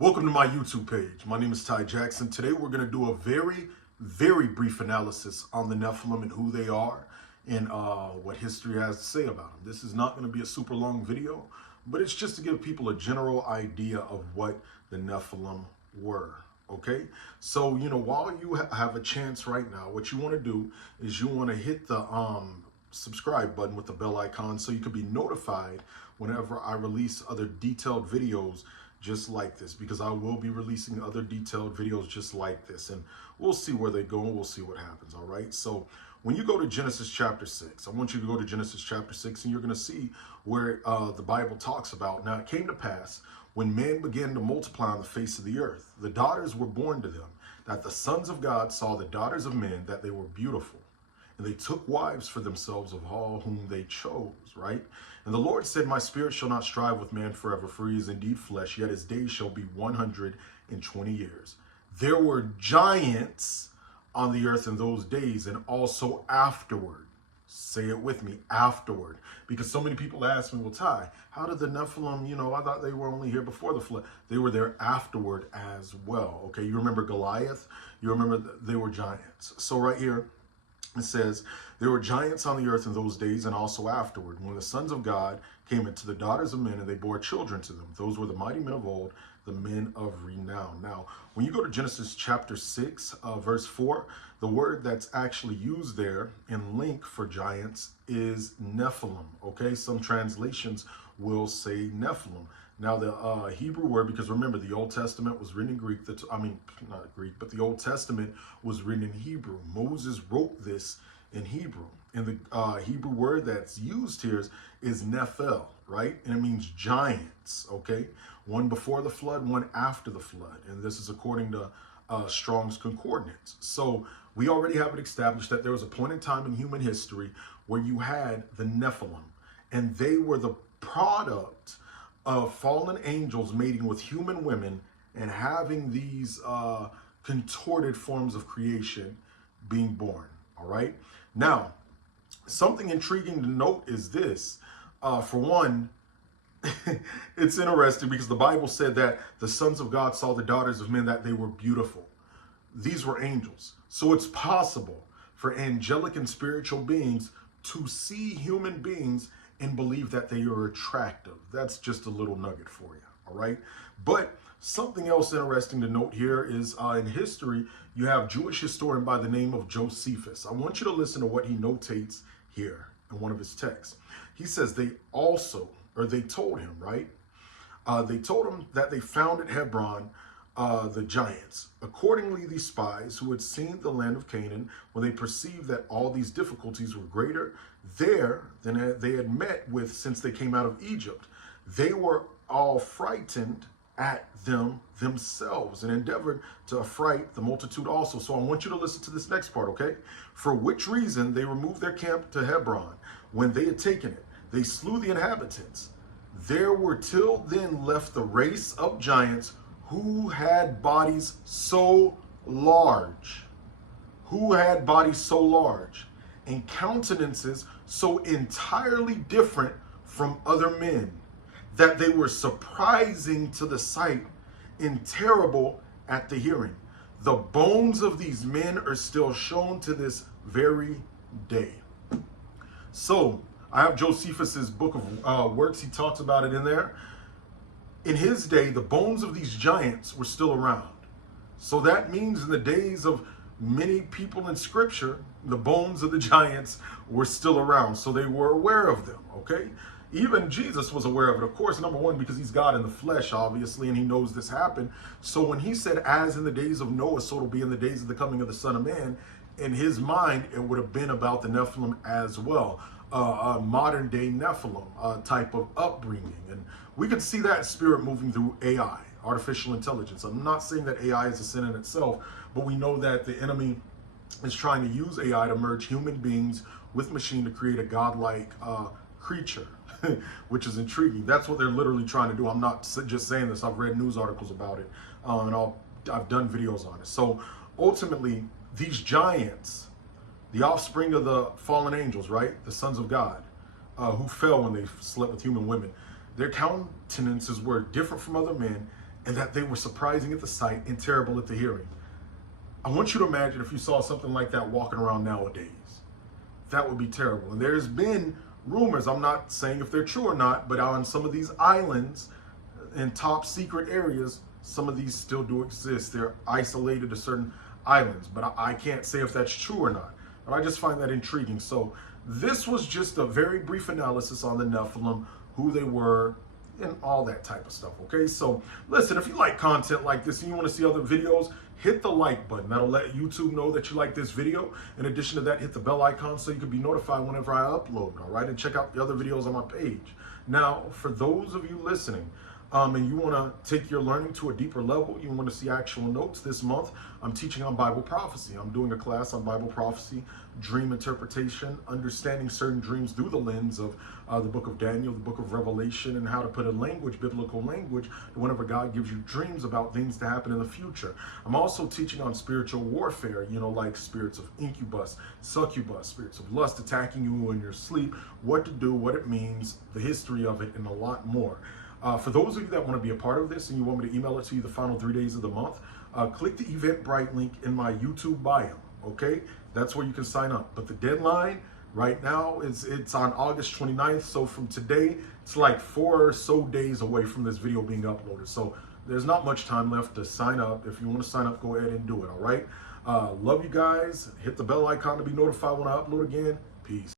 Welcome to my YouTube page. My name is Ty Jackson. Today we're going to do a very brief analysis on the Nephilim and who they are and what history has to say about them. This is not going to be a super long video, but it's just to give people a general idea of what the Nephilim were. Okay, so while you have a chance right now, what you want to do is you want to hit the subscribe button with the bell icon so you can be notified whenever I release other detailed videos just like this, because I will be releasing other detailed videos just like this, and we'll see where they go and we'll see what happens. All right, so when you go to Genesis chapter 6, I want you to go to Genesis chapter 6 and you're going to see where the Bible talks about, now it came to pass when man began to multiply on the face of the earth, the daughters were born to them, that the sons of God saw the daughters of men, that they were beautiful, and they took wives for themselves of all whom they chose, right? And the Lord said, my spirit shall not strive with man forever, for he is indeed flesh, yet his days shall be 120 years. There were giants on the earth in those days, and also afterward. Say it with me, afterward. Because so many people ask me, well, Ty, how did the Nephilim, I thought they were only here before the flood. They were there afterward as well. Okay, you remember Goliath? You remember they were giants. So right here, it says, there were giants on the earth in those days and also afterward, when the sons of God came into the daughters of men, and they bore children to them. Those were the mighty men of old, the men of renown. Now, when you go to Genesis chapter 6, verse 4, the word that's actually used there in link for giants is Nephilim. Okay, some translations will say Nephilim. Now, the Hebrew word, because remember, the Old Testament was written in Greek, not Greek, but the Old Testament was written in Hebrew. Moses wrote this in Hebrew. And the Hebrew word that's used here is Nephil, right? And it means giants, okay? One before the flood, one after the flood. And this is according to Strong's Concordance. So we already have it established that there was a point in time in human history where you had the Nephilim, and they were the product of fallen angels mating with human women and having these contorted forms of creation being born. All right. Now, something intriguing to note is this. For one, it's interesting because the Bible said that the sons of God saw the daughters of men, that they were beautiful. These were angels. So it's possible for angelic and spiritual beings to see human beings and believe that they are attractive. That's just a little nugget for you, all right? But something else interesting to note here is in history, you have Jewish historian by the name of Josephus. I want you to listen to what he notates here in one of his texts. He says they told him, right? They told him that they found at Hebron the giants. Accordingly, these spies who had seen the land of Canaan, when they perceived that all these difficulties were greater there than they had met with since they came out of Egypt, they were all frightened at them themselves and endeavored to affright the multitude also. So I want you to listen to this next part, okay? For which reason they removed their camp to Hebron. When they had taken it, they slew the inhabitants. There were till then left the race of giants who had bodies so large, and countenances so entirely different from other men, that they were surprising to the sight and terrible at the hearing. The bones of these men are still shown to this very day. So I have Josephus's book of works. He talks about it in there. In his day, the bones of these giants were still around. So that means in the days of many people in scripture, the bones of the giants were still around. So they were aware of them, okay? Even Jesus was aware of it, of course, number one, because he's God in the flesh, obviously, and he knows this happened. So when he said, as in the days of Noah, so it'll be in the days of the coming of the Son of Man, in his mind, it would have been about the Nephilim as well. A modern day Nephilim type of upbringing. And we could see that spirit moving through AI, artificial intelligence. I'm not saying that AI is a sin in itself, but we know that the enemy is trying to use AI to merge human beings with machine to create a godlike creature, which is intriguing. That's what they're literally trying to do. I'm not just saying this. I've read news articles about it, and I've done videos on it. So ultimately, these giants, the offspring of the fallen angels, right? The sons of God, who fell when they slept with human women. Their countenances were different from other men, and that they were surprising at the sight and terrible at the hearing. I want you to imagine if you saw something like that walking around nowadays. That would be terrible. And there's been rumors, I'm not saying if they're true or not, but on some of these islands in top secret areas, some of these still do exist. They're isolated to certain islands, but I can't say if that's true or not. But I just find that intriguing. So this was just a very brief analysis on the Nephilim, who they were, and all that type of stuff, okay? So listen, if you like content like this and you want to see other videos, hit the like button. That'll let YouTube know that you like this video. In addition to that, hit the bell icon so you can be notified whenever I upload, all right? And check out the other videos on my page. Now, for those of you listening, and you want to take your learning to a deeper level, you want to see actual notes this month, I'm teaching on Bible prophecy. I'm doing a class on Bible prophecy, dream interpretation, understanding certain dreams through the lens of the book of Daniel, the book of Revelation, and how to put a language, biblical language, whenever God gives you dreams about things to happen in the future. I'm also teaching on spiritual warfare, you know, like spirits of incubus, succubus, spirits of lust attacking you in your sleep, what to do, what it means, the history of it, and a lot more. For those of you that want to be a part of this and you want me to email it to you the final 3 days of the month, click the Eventbrite link in my YouTube bio, okay? That's where you can sign up. But the deadline right now it's on August 29th. So from today, it's like 4 or so days away from this video being uploaded. So there's not much time left to sign up. If you want to sign up, go ahead and do it, all right? Love you guys. Hit the bell icon to be notified when I upload again. Peace.